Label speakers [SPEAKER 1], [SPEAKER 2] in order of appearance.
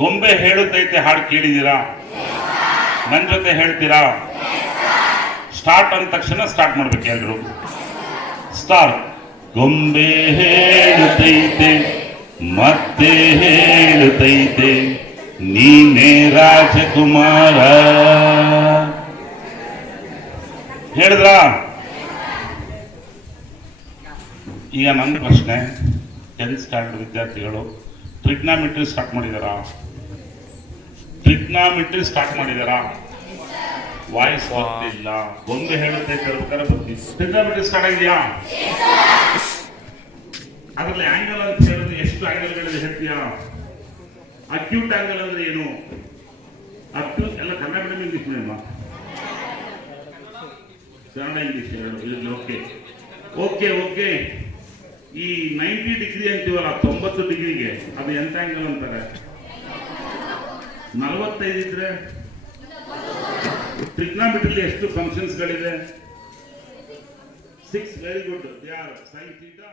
[SPEAKER 1] ಗೊಂಬೆ ಹೇಳುತ್ತೈತೆ ಹಾಡು ಕೇಳಿದ್ದೀರಾ ನನ್ನ ಜೊತೆ ಹೇಳ್ತೀರಾ? ಸ್ಟಾರ್ಟ್ ಅಂದ ತಕ್ಷಣ ಸ್ಟಾರ್ಟ್ ಮಾಡ್ಬೇಕು ಎಲ್ರು. ಸ್ಟಾರ್ಟ್ ಗೊಂಬೆ ಹೇಳುತ್ತೈತೆ, ಮತ್ತೆ ಹೇಳುತ್ತೈತೆ, ನೀನೇ ರಾಜಕುಮಾರ. ಹೇಳಿದ್ರ? ಈಗ ನನ್ನ ಪ್ರಶ್ನೆ ಟೆಂತ್ ಸ್ಟ್ಯಾಂಡರ್ಡ್ ವಿದ್ಯಾರ್ಥಿಗಳು ಟ್ರಿಗ್ನಾಮಿಟ್ರಿ ಸ್ಟಾರ್ಟ್ ಮಾಡಿದಾರಾ? ಟ್ರಿಗ್ನಾಮಿಟ್ರಿ ಸ್ಟಾರ್ಟ್ ಮಾಡಿದಾರಾ? ವಾಯ್ಸ್ ಬರ್ತಿಲ್ಲ ಒಂದು ಹೇಳುತ್ತೆ ಕೇಳ್ಬೇಕಾದ್ರೆ ಬರ್ತೀನಿ. ಟ್ರಿಗ್ನಾಮಿಟ್ರಿ ಸ್ಟಾರ್ಟ್ ಆಗಿದೆಯಾ? ಅದರಲ್ಲಿ ಆಂಗಲ್ ಅಂತ ಹೇಳಿದ್ರೆ ಎಷ್ಟು ಆಂಗಲ್ಗಳಿದೆ ಹೇಳ್ತೀಯಾ? ಅಕ್ಯೂಟ್ ಆಂಗಲ್ ಅಂದ್ರೆ ಏನು? ಅಕ್ಯೂಟ್ ಎಲ್ಲ Kannada medium English madam Kannada English okay okay okay ಈ ನೈಂಟಿ ಡಿಗ್ರಿ ಅಂತೀವಲ್ಲ ತೊಂಬತ್ತು ಡಿಗ್ರಿಗೆ, ಅದು ಎಂತ ಆಂಗಲ್ ಅಂತಾರೆ? ನಲವತ್ತೈದು ಇದ್ರೆ? ಟ್ರಿಗ್ನಾಮಿಟ್ರಿಲಿ ಎಷ್ಟು ಫಂಕ್ಷನ್ಸ್ಗಳಿದೆ six very good they are sine theta